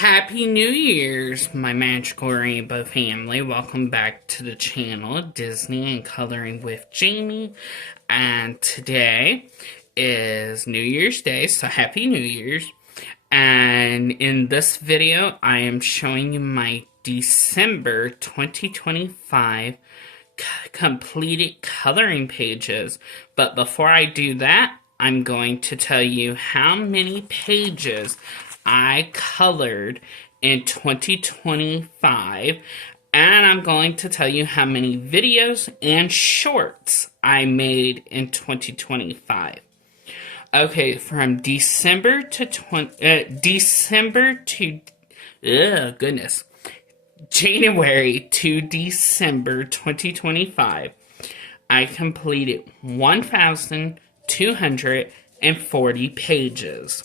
Happy New Year's, my magical rainbow family. Welcome back to the channel, Disney and Coloring with Jamie. And today is New Year's Day, so Happy New Year's. And in this video, I am showing you my December 2025 completed coloring pages. But before I do that, I'm going to tell you how many pages I colored in 2025, and I'm going to tell you how many videos and shorts I made in 2025. Okay, from December to January to December 2025, I completed 1,240 pages.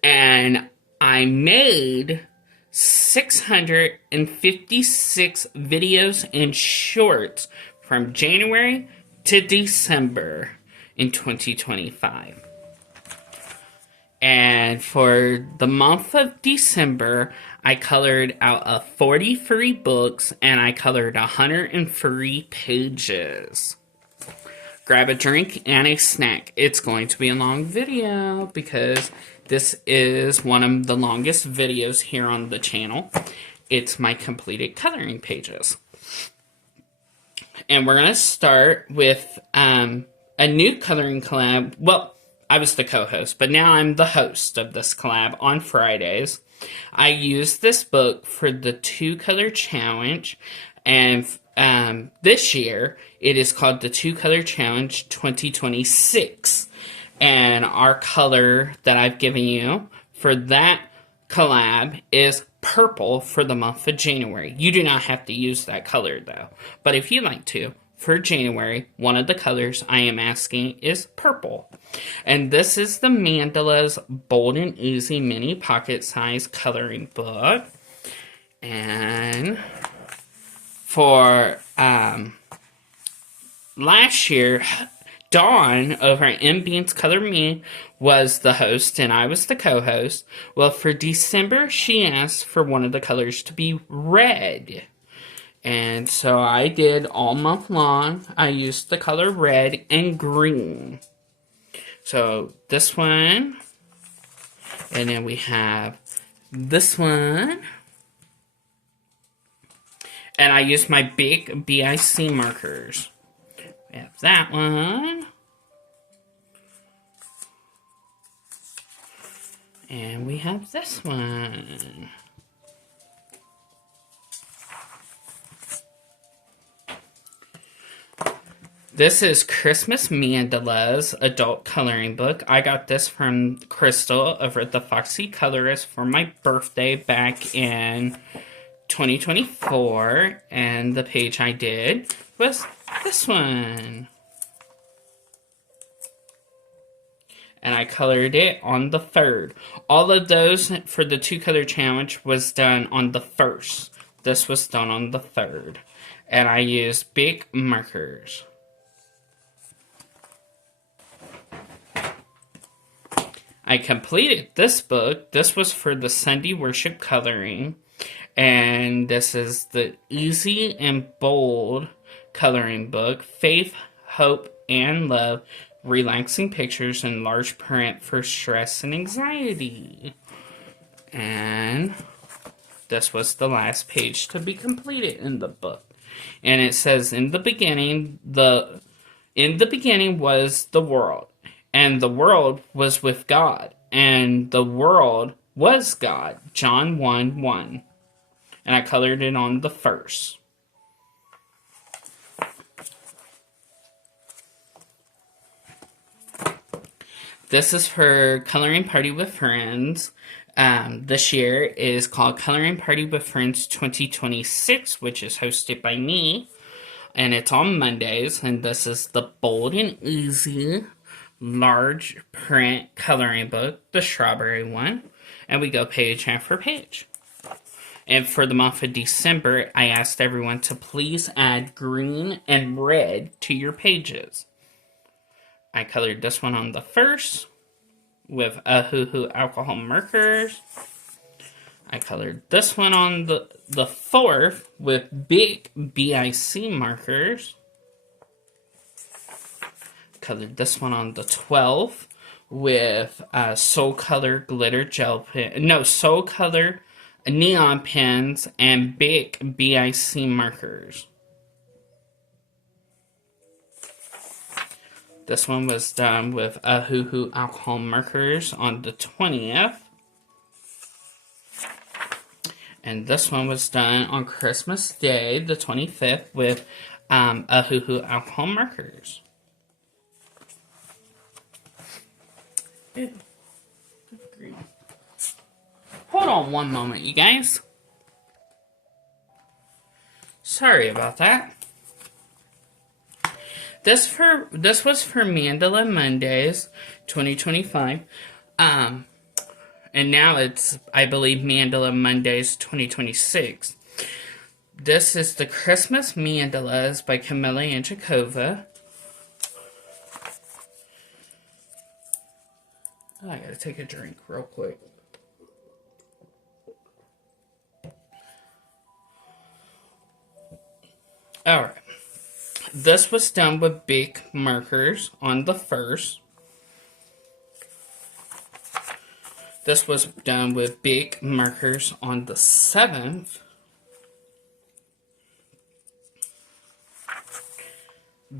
And I made 656 videos and shorts from January to December in 2025. And for the month of December, I colored out of 43 books and I colored 103 pages. Grab a drink and a snack. It's going to be a long video because this is one of the longest videos here on the channel. It's my completed coloring pages. And we're going to start with a new coloring collab. Well, I was the co-host, but now I'm the host of this collab on Fridays. I used this book for the 2-color challenge, and this year it is called the 2-color challenge 2026. And our color that I've given you for that collab is purple for the month of January. You do not have to use that color though. But if you like to, for January, one of the colors I am asking is purple. And this is the Mandala's Bold and Easy Mini Pocket Size Coloring Book. And for last year, Dawn over at M Beans Color Me was the host and I was the co-host. Well, for December, she asked for one of the colors to be red. And so I did all month long. I used the color red and green. So this one. And then we have this one. And I used my big BIC markers. We have that one. And we have this one. This is Christmas Mandala's adult coloring book. I got this from Crystal over at the Foxy Colorist for my birthday back in 2024. And the page I did was this one. And I colored it on the 3rd. All of those for the 2-color challenge was done on the 1st. This was done on the 3rd. And I used big markers. I completed this book. This was for the Sunday worship coloring. And this is the Easy and Bold coloring book. Faith, Hope, and Love. Relaxing pictures in large print for stress and anxiety. And this was the last page to be completed in the book. And it says, in the beginning was the world. And the world was with God. And the world was God. John 1:1. And I colored it on the 1st. This is for Coloring Party with Friends. This year is called Coloring Party with Friends 2026, which is hosted by me. And it's on Mondays. And this is the Bold and Easy large print coloring book, the strawberry one. And we go page after page. And for the month of December, I asked everyone to please add green and red to your pages. I colored this one on the 1st, with Ahuhu alcohol markers. I colored this one on the 4th with big BIC markers. Colored this one on the 12th with Soul Color glitter gel pen. No, Soul Color neon pens and big BIC markers. This one was done with Ahuhu alcohol markers on the 20th. And this one was done on Christmas Day, the 25th, with Ahuhu alcohol markers. Ew. Hold on one moment, you guys. Sorry about that. This was for Mandala Mondays 2025. And now it's, I believe, Mandala Mondays 2026. This is the Christmas Mandalas by Camilla Anchikova. Oh, I gotta take a drink real quick. Alright. This was done with big markers on the 1st. This was done with big markers on the 7th.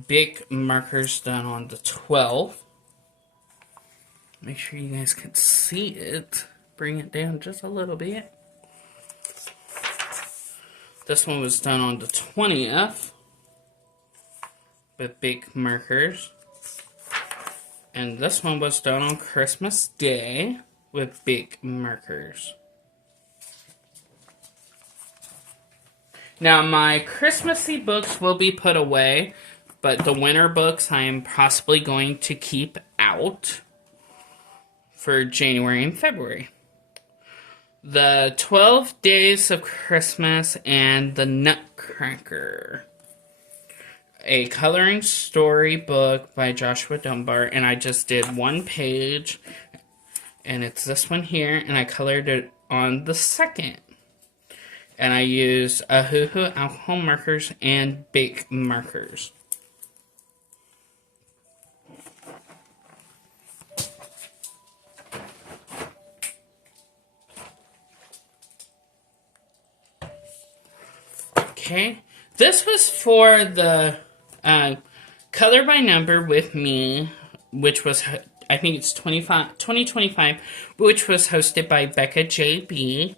Big markers done on the 12th. Make sure you guys can see it. Bring it down just a little bit. This one was done on the 20th with big markers. And this one was done on Christmas Day with big markers. Now, my Christmassy books will be put away, but the winter books I am possibly going to keep out for January and February. The 12 Days of Christmas and the Nutcracker. A coloring story book by Joshua Dunbar, and I just did one page, and it's this one here, and I colored it on the 2nd. And I used Ahuhu alcohol markers and big markers. Okay, this was for the Color by Number with Me, which was, I think it's 2025, which was hosted by Becca JB.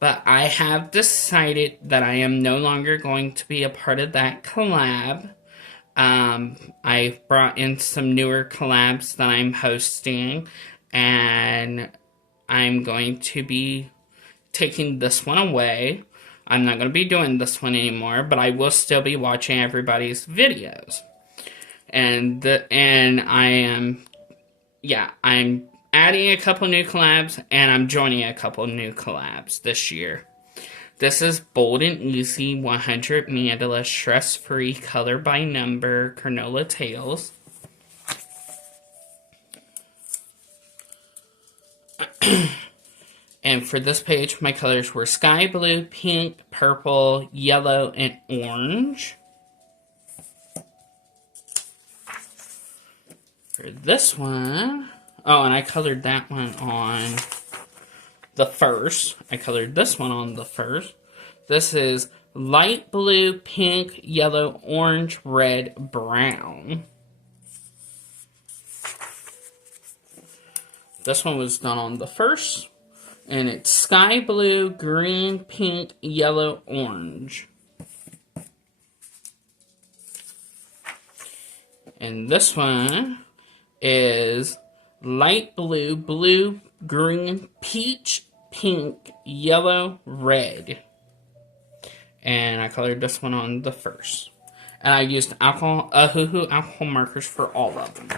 But I have decided that I am no longer going to be a part of that collab. I brought in some newer collabs that I'm hosting, and I'm going to be taking this one away. I'm not going to be doing this one anymore, but I will still be watching everybody's videos. And I'm adding a couple new collabs, and I'm joining a couple new collabs this year. This is Bold and Easy 100 Mandala Stress-Free Color by Number Granola Tales. And for this page, my colors were sky blue, pink, purple, yellow, and orange. For this one, oh, and I colored that one on the 1st. I colored this one on the 1st. This is light blue, pink, yellow, orange, red, brown. This one was done on the 1st. And it's sky blue, green, pink, yellow, orange. And this one is light blue, blue, green, peach, pink, yellow, red. And I colored this one on the 1st. And I used Ahuhu alcohol markers for all of them.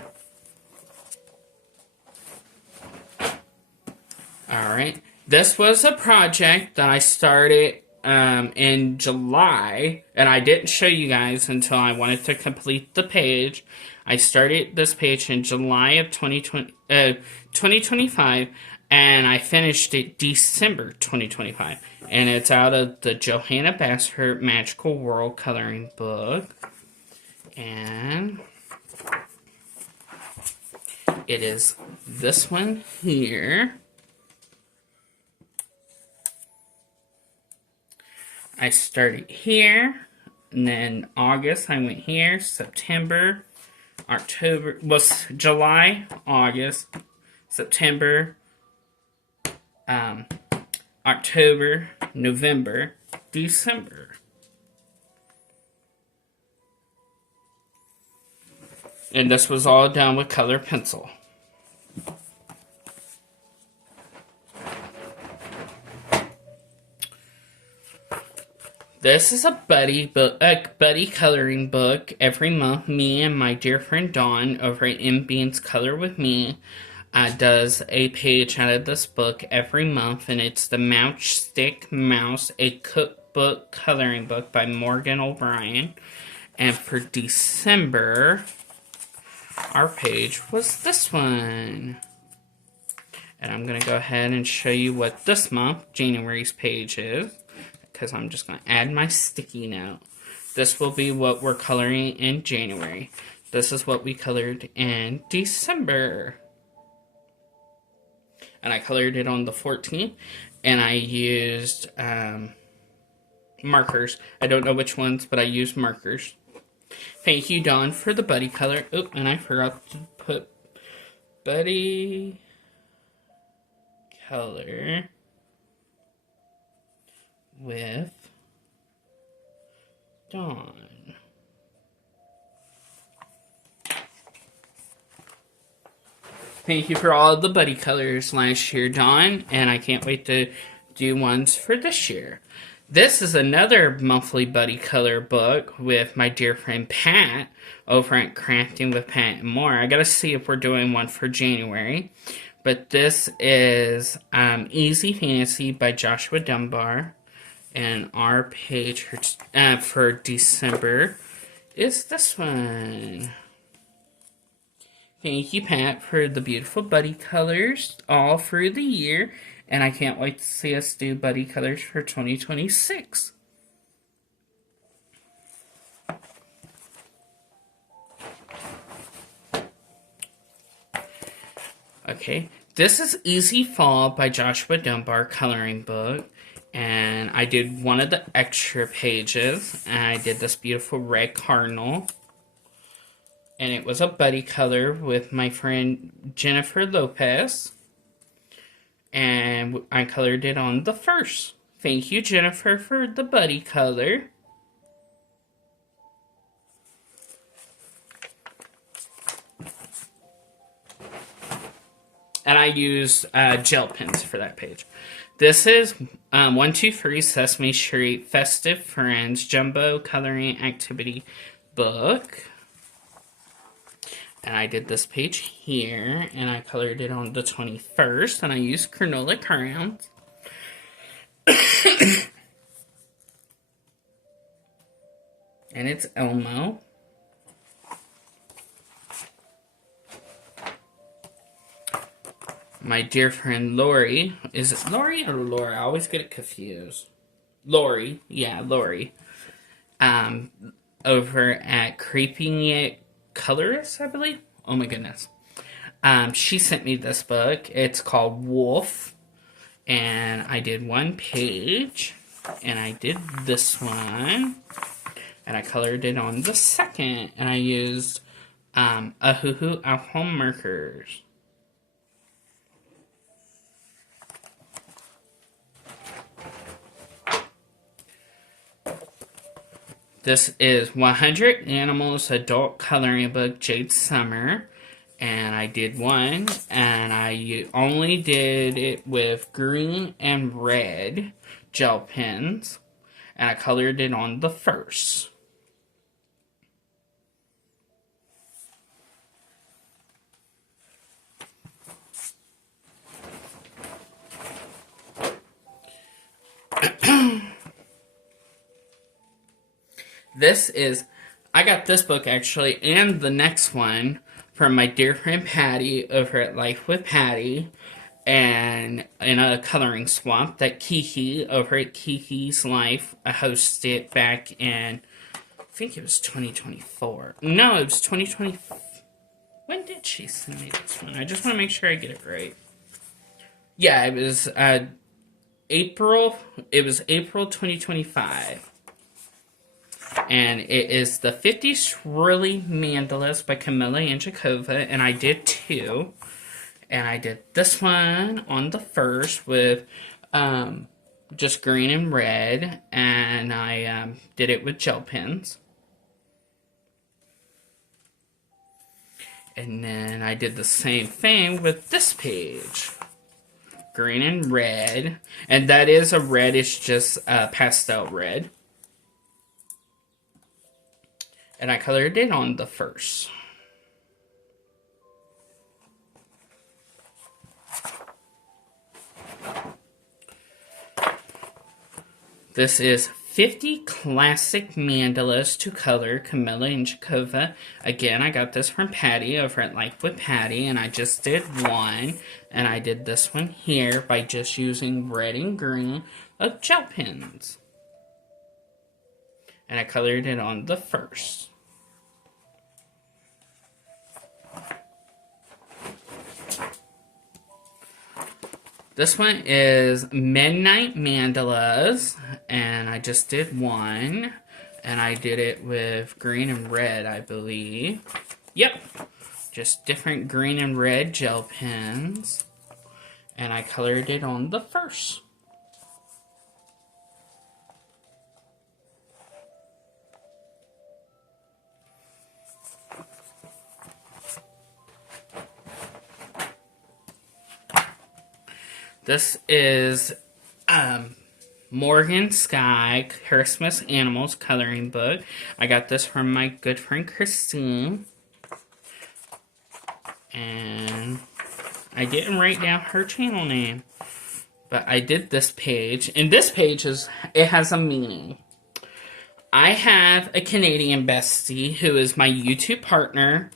Alright, this was a project that I started in July, and I didn't show you guys until I wanted to complete the page. I started this page in July of 2025, and I finished it December 2025. And it's out of the Johanna Bassford Magical World Coloring Book. And it is this one here. I started here, and then August I went here, September, October, was July, August, September, October, November, December. And this was all done with color pencil. This is a buddy coloring book. Every month, me and my dear friend Dawn over at M Beans Color with Me does a page out of this book every month, and it's the Matchstick Mouse, a cookbook coloring book by Morgan O'Brien. And for December, our page was this one. And I'm going to go ahead and show you what this month, January's page is, because I'm just going to add my sticky note. This will be what we're coloring in January. This is what we colored in December. And I colored it on the 14th, and I used markers. I don't know which ones, but I used markers. Thank you, Dawn, for the buddy color. Oh, and I forgot to put buddy color with Dawn. Thank you for all the buddy colors last year, Dawn, and I can't wait to do ones for this year. This is another monthly buddy color book with my dear friend Pat over at Crafting with Pat and More. I gotta see if we're doing one for January. But this is Easy Fantasy by Joshua Dunbar. And our page for December is this one. Thank you, Pat, for the beautiful buddy colors all through the year. And I can't wait to see us do buddy colors for 2026. Okay, this is Easy Fall by Joshua Dunbar coloring book. And I did one of the extra pages. And I did this beautiful red cardinal. And it was a buddy color with my friend Jennifer Lopez. And I colored it on the 1st. Thank you, Jennifer, for the buddy color. And I used gel pens for that page. This is 123 Sesame Street Festive Friends Jumbo Coloring Activity Book. And I did this page here, and I colored it on the 21st, and I used granola crayons. And it's Elmo. My dear friend Lori, is it Lori or Laura? I always get it confused. Lori, yeah, Lori. Over at Creeping It Colorist, I believe. Oh my goodness. She sent me this book. It's called Wolf. And I did one page. And I did this one. And I colored it on the 2nd. And I used Ahuhu alcohol markers. This is 100 Animals Adult Coloring Book, Jade Summer. And I did one, and I only did it with green and red gel pens. And I colored it on the 1st. This is, I got this book actually, and the next one from my dear friend Patty over at Life with Patty, and in a coloring swap that Kiki over at Kiki's Life hosted back in, I think it was 2024. No, it was 2020. When did she send me this one? I just want to make sure I get it right. Yeah, it was April. It was April 2025. And it is the 50 Swirly Mandalas by Camilla Anjakova, and I did two. And I did this one on the first with just green and red, and I did it with gel pens. And then I did the same thing with this page. Green and red, and that is a reddish, just pastel red. And I colored it on the first. This is 50 Classic Mandalas to Color, Camilla Anjakova. Again, I got this from Patty over at Life with Patty, and I just did one. And I did this one here by just using red and green of gel pens. And I colored it on the first. This one is Midnight Mandalas, and I just did one, and I did it with green and red, I believe. Yep, just different green and red gel pens, and I colored it on the first. This is Morgan Sky Christmas Animals coloring book. I got this from my good friend Christine. And I didn't write down her channel name. But I did this page. And this page it has a meaning. I have a Canadian bestie who is my YouTube partner,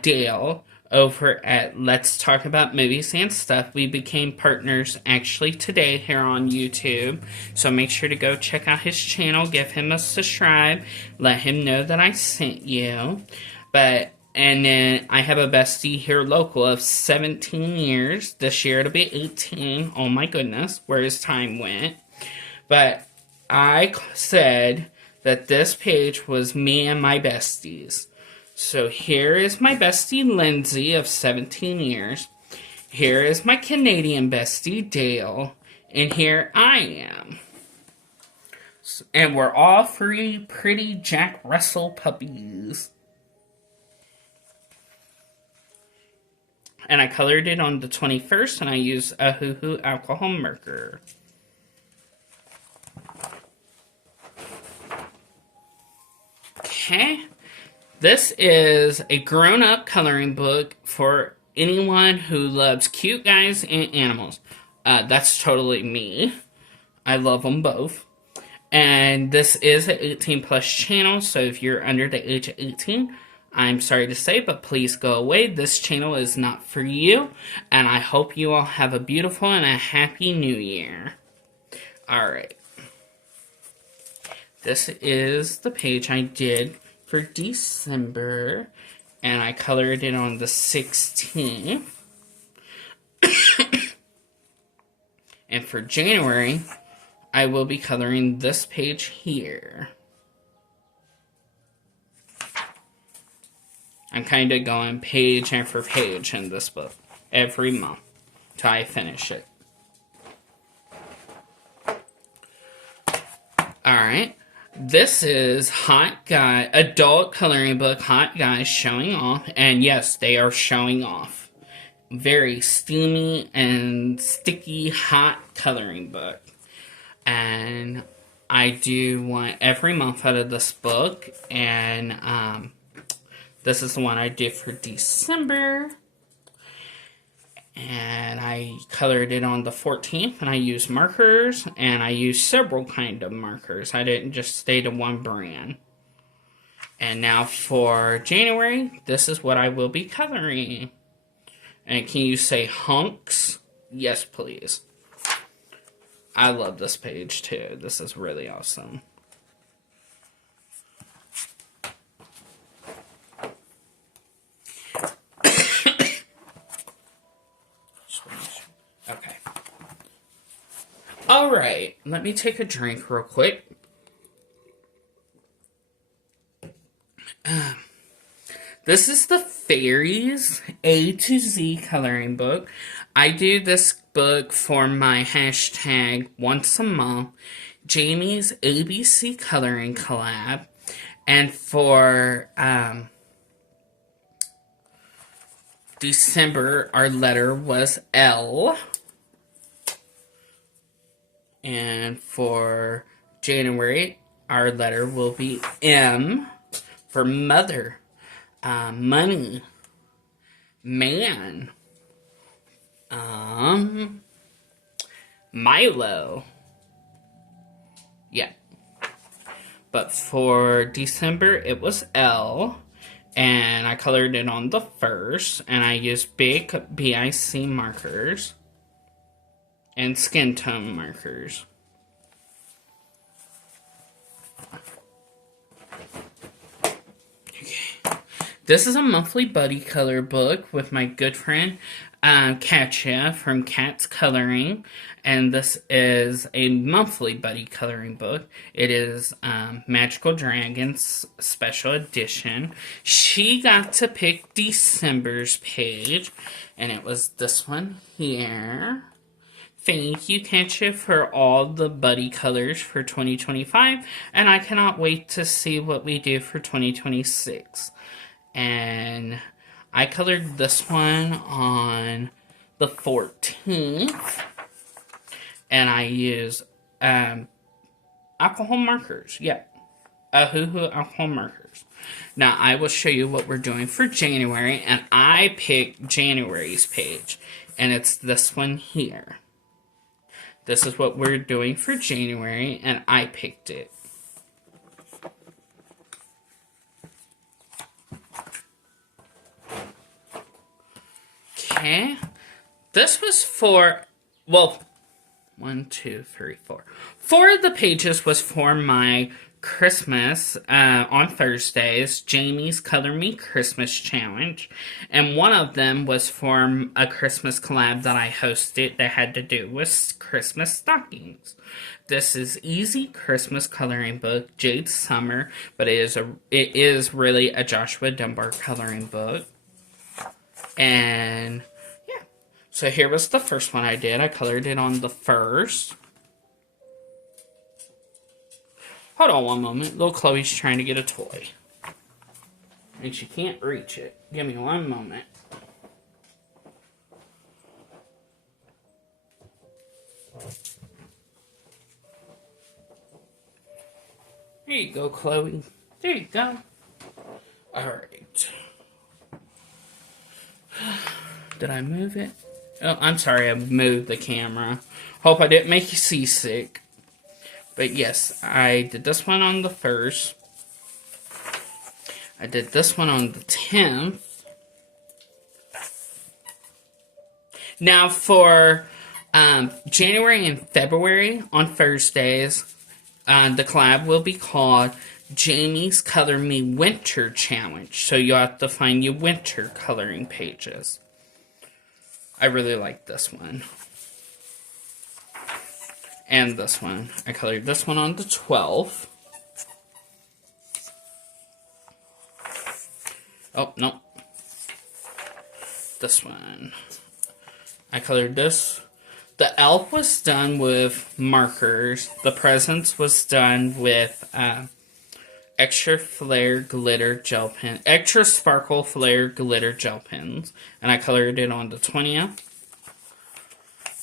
Dale, over at Let's Talk About Movies and Stuff. We became partners actually today here on YouTube. So make sure to go check out his channel. Give him a subscribe. Let him know that I sent you. And then I have a bestie here local of 17 years. This year it'll be 18. Oh my goodness, where his time went. But I said that this page was me and my besties. So here is my bestie Lindsay of 17 years. Here is my Canadian bestie Dale. And here I am. And we're all three pretty Jack Russell puppies. And I colored it on the 21st, and I used a Hoo Hoo alcohol marker. Okay. This is a grown-up coloring book for anyone who loves cute guys and animals. That's totally me. I love them both. And this is an 18-plus channel, so if you're under the age of 18, I'm sorry to say, but please go away. This channel is not for you, and I hope you all have a beautiful and a happy new year. Alright. This is the page I did for December, and I colored it on the 16th. And for January, I will be coloring this page here. I'm kind of going page after page in this book every month till I finish it. Alright. This is Hot Guy, adult coloring book, Hot Guys Showing Off. And yes, they are showing off. Very steamy and sticky, hot coloring book. And I do one every month out of this book. And this is the one I did for December. And I colored it on the 14th, and I used markers, and I used several kind of markers. I didn't just stay to one brand. And now for January, this is what I will be coloring. And can you say hunks? Yes, please. I love this page too. This is really awesome. Okay. Alright, let me take a drink real quick. This is the Fairies A to Z coloring book. I do this book for my hashtag once a month, Jamie's ABC coloring collab, and for December, our letter was L. And for January, our letter will be M for mother, money, man, Milo. Yeah. But for December, it was L. And I colored it on the 1st. And I used big BIC markers and skin tone markers. Okay. This is a monthly buddy color book with my good friend Katya from Kat's Coloring, and this is a monthly buddy coloring book. It is Magical Dragons Special Edition. She got to pick December's page, and it was this one here. Thank you, Katya, for all the buddy colors for 2025, and I cannot wait to see what we do for 2026. And I colored this one on the 14th, and I used alcohol markers. Yeah, alcohol markers. Now, I will show you what we're doing for January, and I picked January's page, and it's this one here. This is what we're doing for January, and I picked it. Okay. This was for, well, 1, 2, 3, 4. 4 of the pages was for my Christmas on Thursdays, Jamie's Color Me Christmas Challenge, and one of them was for a Christmas collab that I hosted that had to do with Christmas stockings. This is Easy Christmas Coloring Book, Jade Summer, but it is really a Joshua Dunbar coloring book. And yeah, so here was the first one I did. I colored it on the 1st. Hold on one moment. Little Chloe's trying to get a toy. And she can't reach it. Give me one moment. There you go, Chloe. There you go. Alright. Did I move it? Oh, I'm sorry, I moved the camera. Hope I didn't make you seasick. But yes, I did this one on the 1st. I did this one on the 10th. Now for January and February on Thursdays, the collab will be called Jamie's Color Me Winter Challenge. So you'll have to find your winter coloring pages. I really like this one. And this one. I colored this one on the 12th. Oh, no. This one. I colored this. The elf was done with markers. The presents was done with extra flare glitter gel pen. Extra sparkle flare glitter gel pens. And I colored it on the 20th.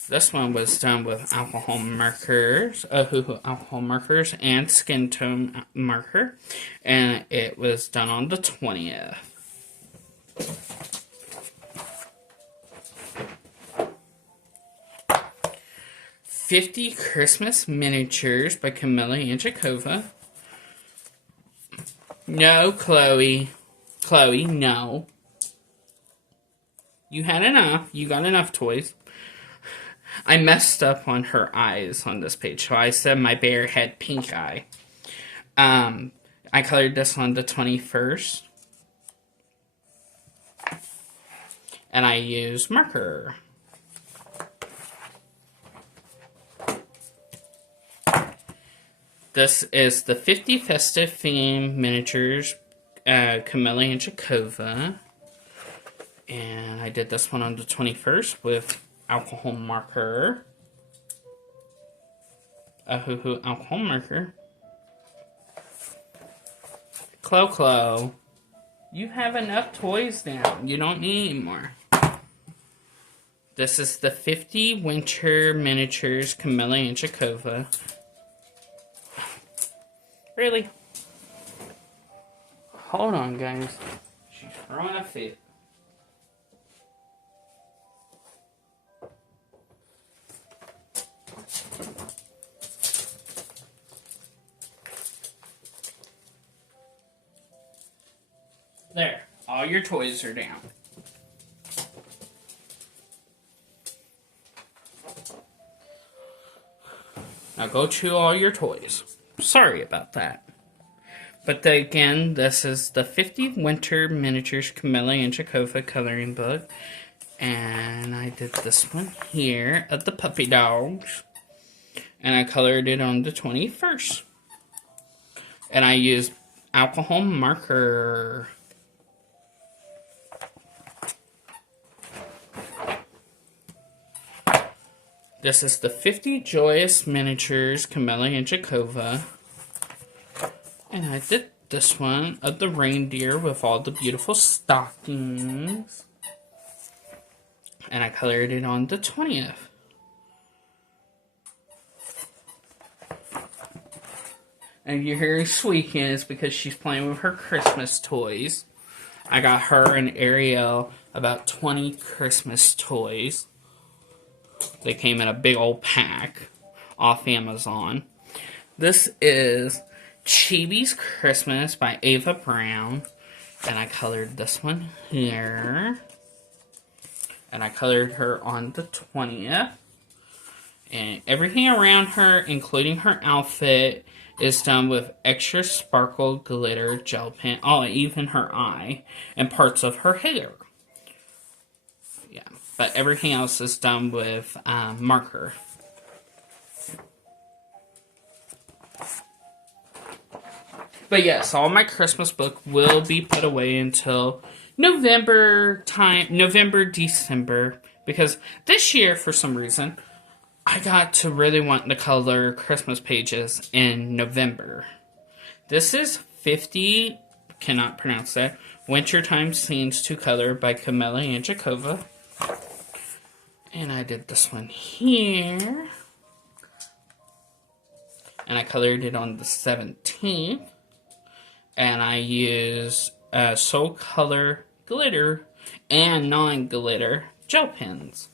This one was done with alcohol markers, alcohol markers and skin tone marker, and it was done on the 20th. "50 Christmas Miniatures" by Camilla Anjakova. No, Chloe. Chloe, no. You had enough. You got enough toys. I messed up on her eyes on this page, so I said my bear had pink eye. I colored this on the 21st. And I used marker. This is the 50 Festive Theme Miniatures, Camilla and Chakova. And I did this one on the 21st with alcohol marker. A hoo-hoo alcohol marker. Clo, you have enough toys now. You don't need any more. This is the 50 Winter Miniatures, Camilla and Chakova. Really? Hold on, guys. She's throwing a fit. There. All your toys are down. Now go chew all your toys. Sorry about that. But again, this is the 50 Winter Miniatures Camilla and Chakova coloring book. And I did this one here of the puppy dogs. And I colored it on the 21st. And I used alcohol marker. This is the 50 Joyous Miniatures Camilla and Chakova. And I did this one of the reindeer with all the beautiful stockings. And I colored it on the 20th. And you're hearing squeaking is because she's playing with her Christmas toys. I got her and Ariel about 20 Christmas toys. They came in a big old pack off Amazon. This is Chibi's Christmas by Ava Brown. And I colored this one here. And I colored her on the 20th. And everything around her, including her outfit, is done with extra sparkle glitter gel pen. Oh, even her eye and parts of her hair. Yeah, but everything else is done with marker. But yes, all my Christmas book will be put away until November, December. Because this year, for some reason, I got to really want to color Christmas pages in November. This is 50, cannot pronounce that, Wintertime Scenes to Color by Camilla and Chakova. And I did this one here. And I colored it on the 17th. And I used Soul Color glitter and non-glitter gel pens.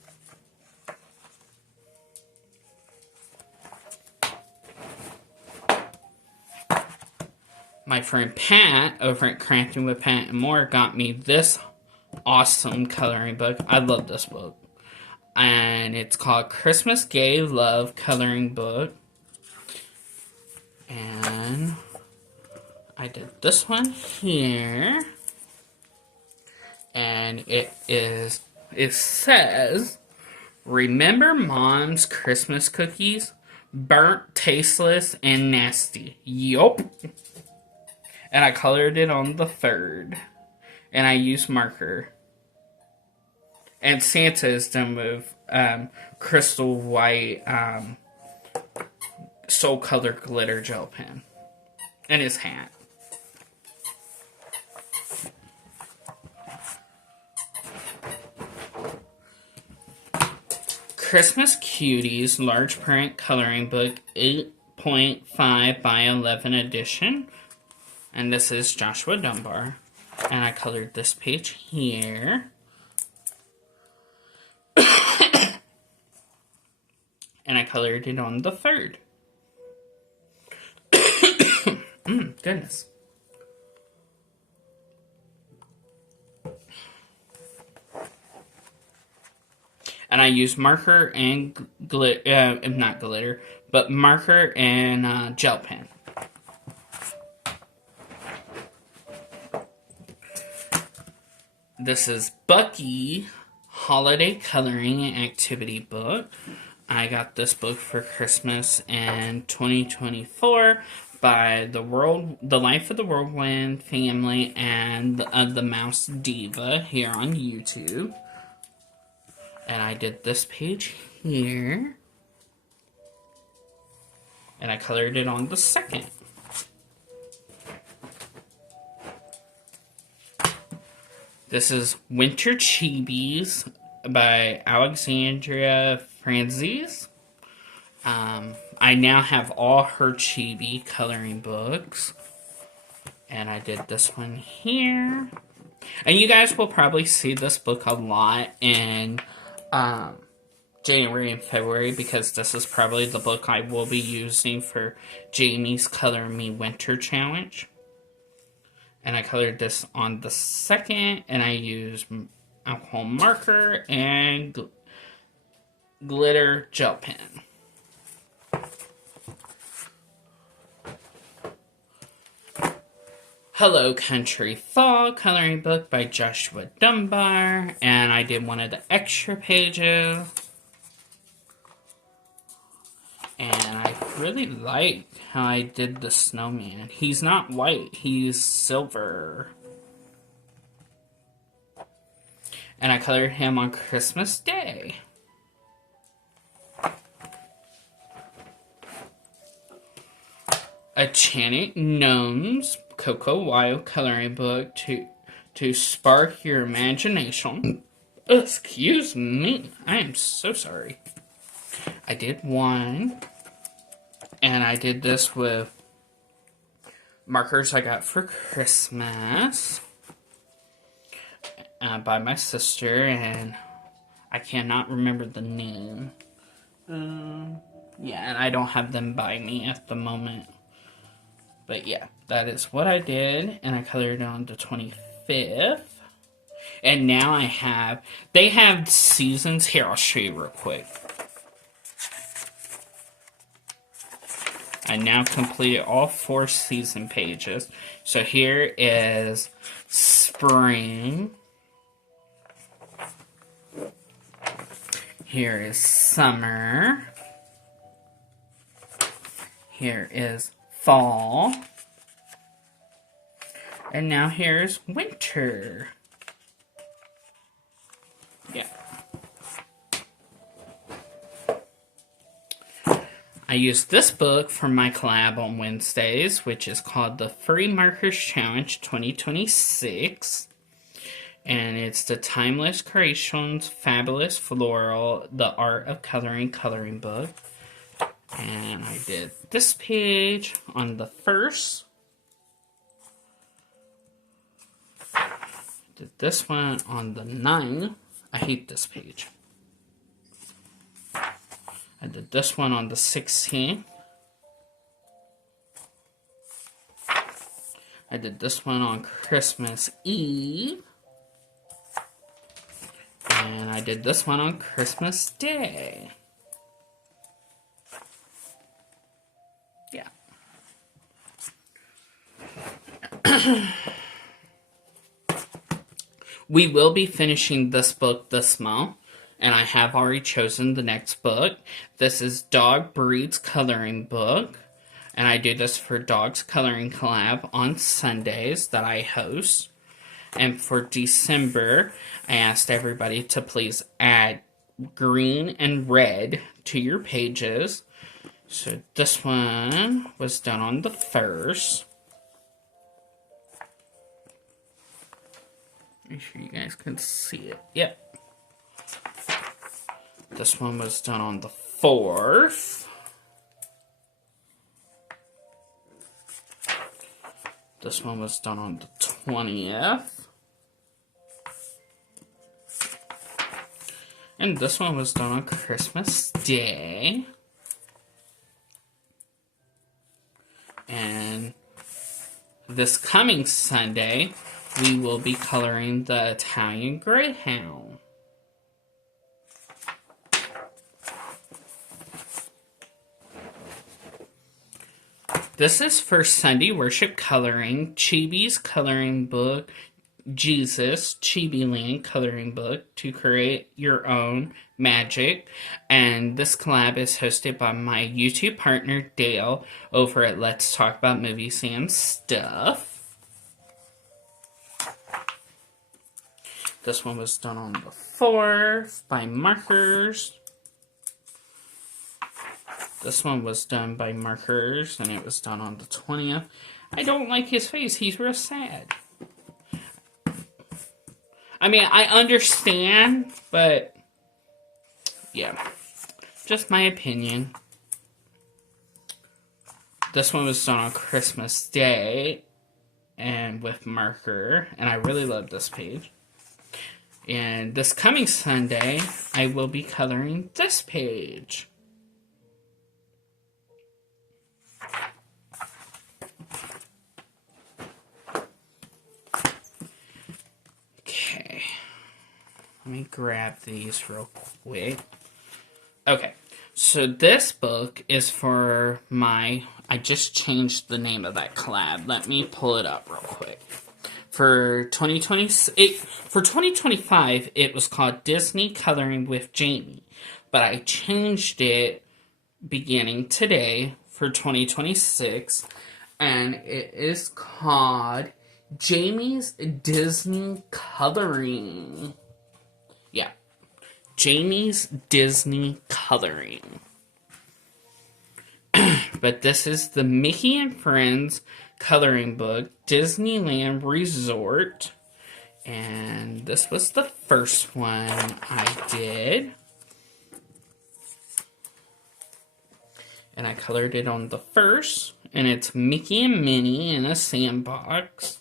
My friend Pat over at Crafting with Pat and More got me this awesome coloring book. I love this book. And it's called Christmas Gay Love Coloring Book. And I did this one here. And it says, remember Mom's Christmas cookies? Burnt, tasteless, and nasty. Yup. And I colored it on the 3rd. And I used marker. And Santa is done with crystal white soul color glitter gel pen. And his hat. Christmas Cuties Large Print Coloring Book 8.5 by 11 edition. And this is Joshua Dunbar. And I colored this page here. And I colored it on the 3rd. Goodness. And I use marker and not glitter, but marker and gel pen. This is Bucky Holiday Coloring Activity Book. I got this book for Christmas in 2024 by the Life of the Whirlwind family and the Mouse Diva here on YouTube. And I did this page here. And I colored it on the second. This is Winter Chibis by Alexandria Franzese. I now have all her chibi coloring books. And I did this one here. And you guys will probably see this book a lot in January and February, because this is probably the book I will be using for Jamie's Color Me Winter Challenge. And I colored this on the second, and I used alcohol marker and glitter gel pen. Hello Country Fall coloring book by Joshua Dunbar, and I did one of the extra pages. And I really like how I did the snowman. He's not white, he's silver. And I colored him on Christmas Day. A Enchanted Gnomes Cocoa Wild coloring book to spark your imagination. Excuse me, I am so sorry. I did one, and I did this with markers I got for Christmas by my sister, and I cannot remember the name. Yeah, and I don't have them by me at the moment. But yeah, that is what I did, and I colored on the 25th. And now they have seasons. Here, I'll show you real quick. I now completed all 4 season pages. So here is spring. Here is summer. Here is fall. And now here's winter. Yeah. I used this book for my collab on Wednesdays, which is called the Furry Markers Challenge 2026. And it's the Timeless Creations Fabulous Floral, The Art of coloring book. And I did this page on the 1st. Did this one on the 9th. I hate this page. I did this one on the 16th. I did this one on Christmas Eve. And I did this one on Christmas Day. Yeah. We will be finishing this book this month. And I have already chosen the next book. This is Dog Breeds Coloring Book. And I do this for Dogs Coloring Collab on Sundays that I host. And for December, I asked everybody to please add green and red to your pages. So this one was done on the 1st. Make sure you guys can see it. Yep. This one was done on the 4th. This one was done on the 20th. And this one was done on Christmas Day. And this coming Sunday, we will be coloring the Italian Greyhound. This is for Sunday Worship Coloring, Chibi's coloring book, Jesus, Chibi Land coloring book to create your own magic. And this collab is hosted by my YouTube partner, Dale, over at Let's Talk About Movies and Stuff. This one was done on the 4th by markers. This one was done by markers, and it was done on the 20th. I don't like his face. He's real sad. I mean, I understand, but yeah, just my opinion. This one was done on Christmas Day and with marker, and I really love this page. And this coming Sunday, I will be coloring this page. Okay, let me grab these real quick. Okay, so this book is for my, I just changed the name of that collab. Let me pull it up real quick. For 2025, it was called Disney Coloring with Jamie, but I changed it beginning today for 2026, and it is called Jamie's Disney Coloring. Yeah, Jamie's Disney Coloring. But this is the Mickey and Friends coloring book, Disneyland Resort. And this was the first one I did. And I colored it on the 1st. And it's Mickey and Minnie in a sandbox.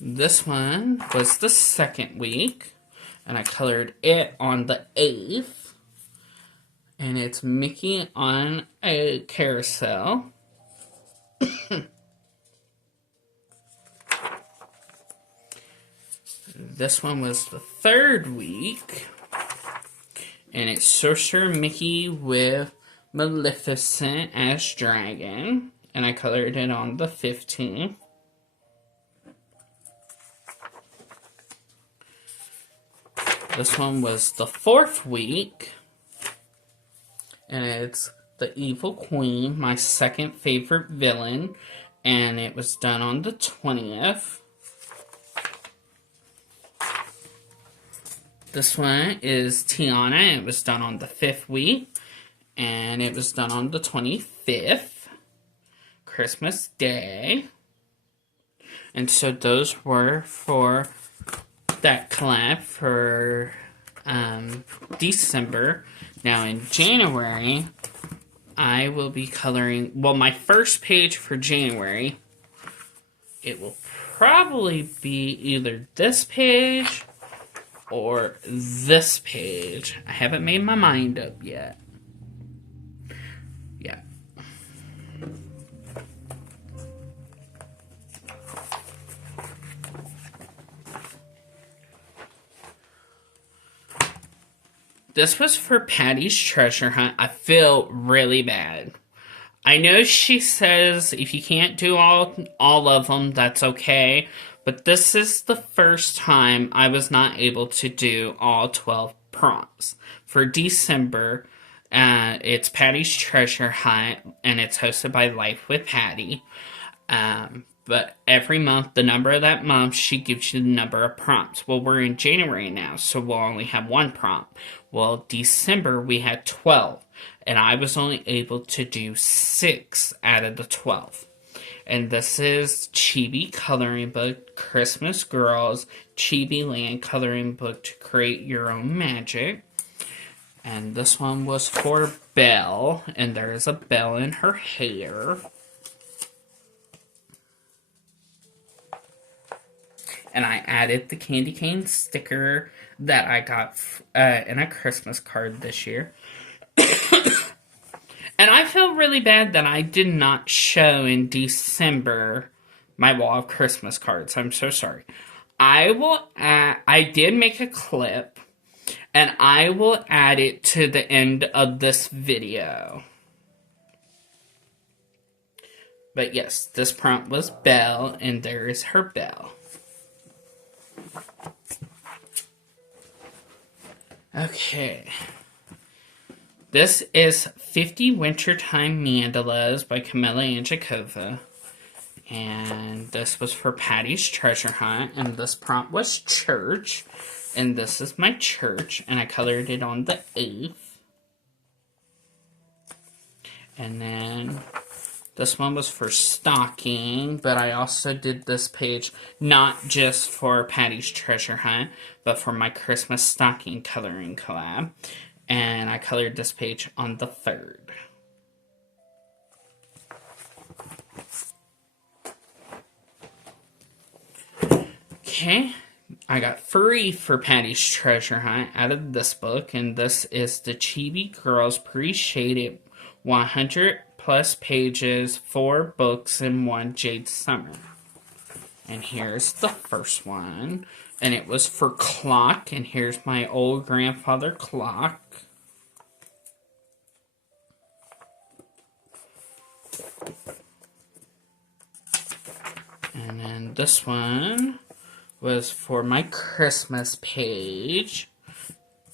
This one was the 2nd week. And I colored it on the 8th. And it's Mickey on a carousel. This one was the 3rd week. And it's Sorcerer Mickey with Maleficent as Dragon. And I colored it on the 15th. This one was the 4th week. And it's the Evil Queen, my 2nd favorite villain. And it was done on the 20th. This one is Tiana. It was done on the 5th week. And it was done on the 25th. Christmas Day. And so those were for that collab for December. Now in January, I will be coloring, well, my first page for January, it will probably be either this page or this page. I haven't made my mind up yet. Yeah. This was for Patty's treasure hunt. I feel really bad. I know she says if you can't do all of them, that's okay. But this is the first time I was not able to do all 12 prompts. For December, it's Patty's treasure hunt, and it's hosted by Life with Patty. But every month, the number of that month, she gives you the number of prompts. Well, we're in January now, so we'll only have 1 prompt. Well, December, we had 12. And I was only able to do 6 out of the 12. And this is Chibi Coloring Book, Christmas Girls, Chibi Land Coloring Book to create your own magic. And this one was for Belle, and there is a bell in her hair. And I added the candy cane sticker that I got in a Christmas card this year. And I feel really bad that I did not show in December my wall of Christmas cards. I'm so sorry. I did make a clip, and I will add it to the end of this video. But yes, this prompt was Belle, and there is her bell. Okay. This is 50 Wintertime Mandalas by Camilla Anjakova. And this was for Patty's Treasure Hunt. And this prompt was church. And this is my church. And I colored it on the 8th. And then this one was for stocking. But I also did this page not just for Patty's Treasure Hunt, but for my Christmas stocking coloring collab. And I colored this page on the 3rd. Okay, I got free for Patty's Treasure Hunt out of this book, and this is the Chibi Girls Pre-Shaded 100 plus pages, 4 books in 1 Jade Summer. And here's the first one, and it was for clock, and here's my old grandfather clock. And then this one was for my Christmas page,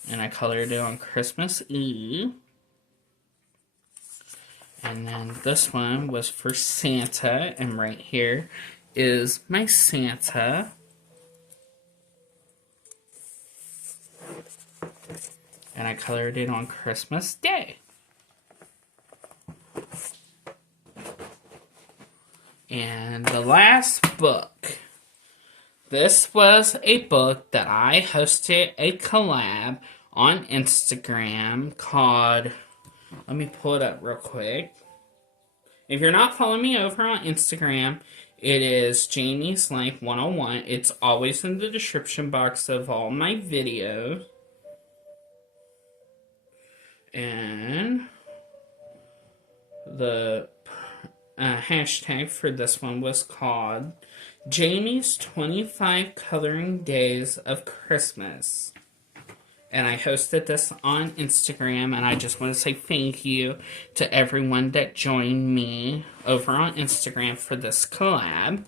and I colored it on Christmas Eve. And then this one was for Santa, and right here is my Santa. And I colored it on Christmas Day. And the last book. This was a book that I hosted a collab on Instagram called, let me pull it up real quick. If you're not following me over on Instagram, it is Jamie's Life 101. It's always in the description box of all my videos. And the hashtag for this one was called Jamie's 25 Coloring Days of Christmas. And I hosted this on Instagram, and I just want to say thank you to everyone that joined me over on Instagram for this collab.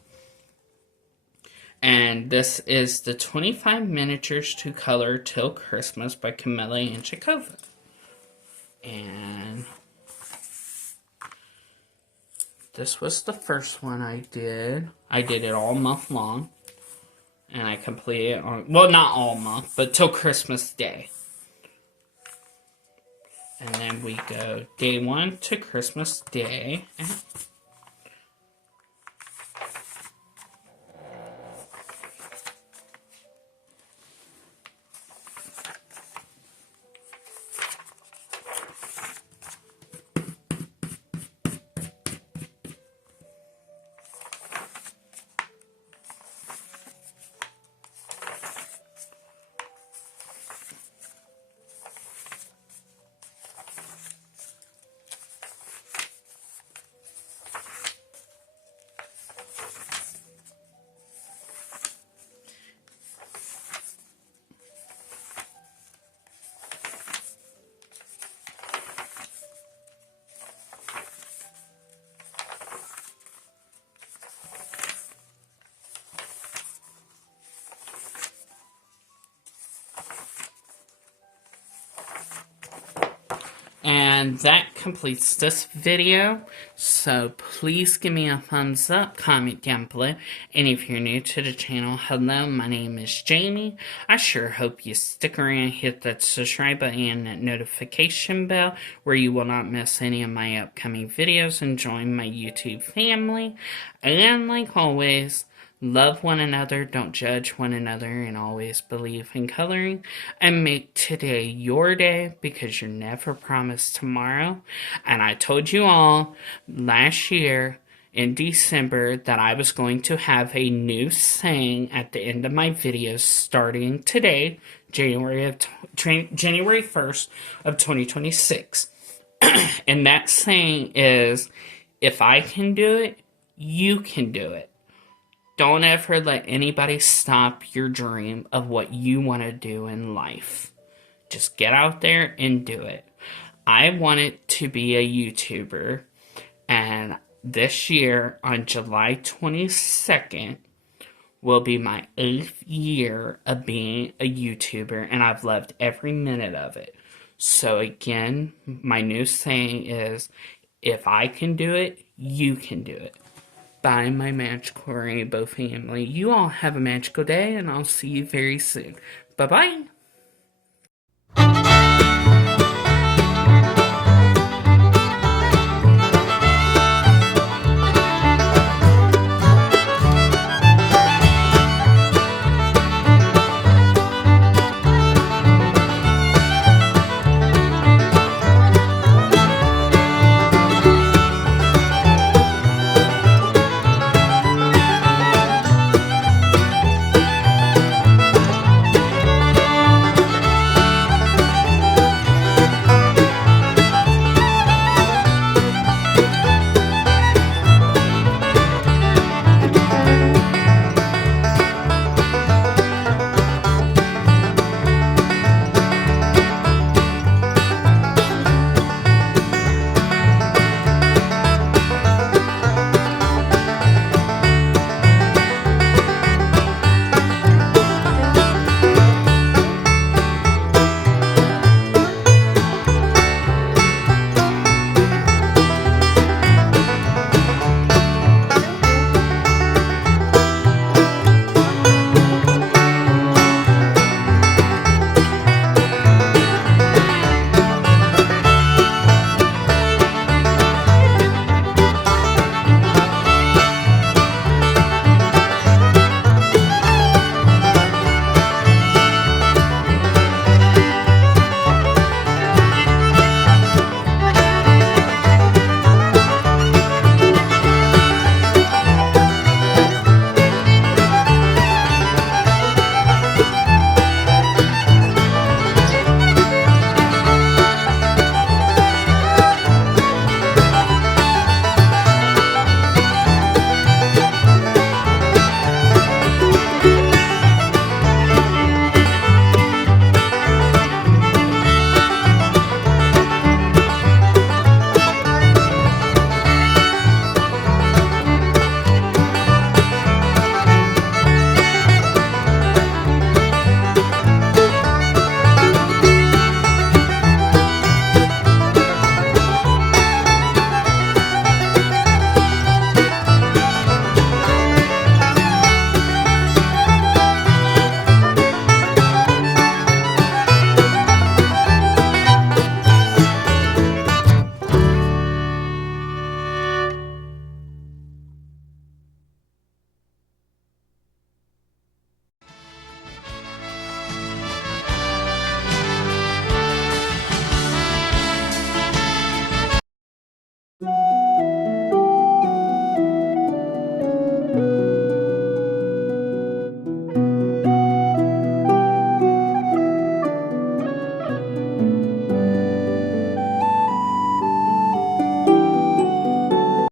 And this is the 25 Miniatures to Color Till Christmas by Camilla Anjakova. And this was the first one I did. I did it all month long. And I completed it on, well, not all month, but till Christmas Day. And then we go day 1 to Christmas Day. And that completes this video. So please give me a thumbs up, comment down below. And if you're new to the channel, hello, my name is Jamie. I sure hope you stick around, hit that subscribe button and that notification bell where you will not miss any of my upcoming videos, and join my YouTube family. And like always, love one another, don't judge one another, and always believe in coloring. And make today your day, because you're never promised tomorrow. And I told you all last year in December that I was going to have a new saying at the end of my videos starting today, January 1st of 2026. And that saying is, if I can do it, you can do it. Don't ever let anybody stop your dream of what you want to do in life. Just get out there and do it. I wanted to be a YouTuber, and this year on July 22nd will be my 8th year of being a YouTuber, and I've loved every minute of it. So, again, my new saying is if I can do it, you can do it. Bye, my magical rainbow family. You all have a magical day, and I'll see you very soon. Bye bye.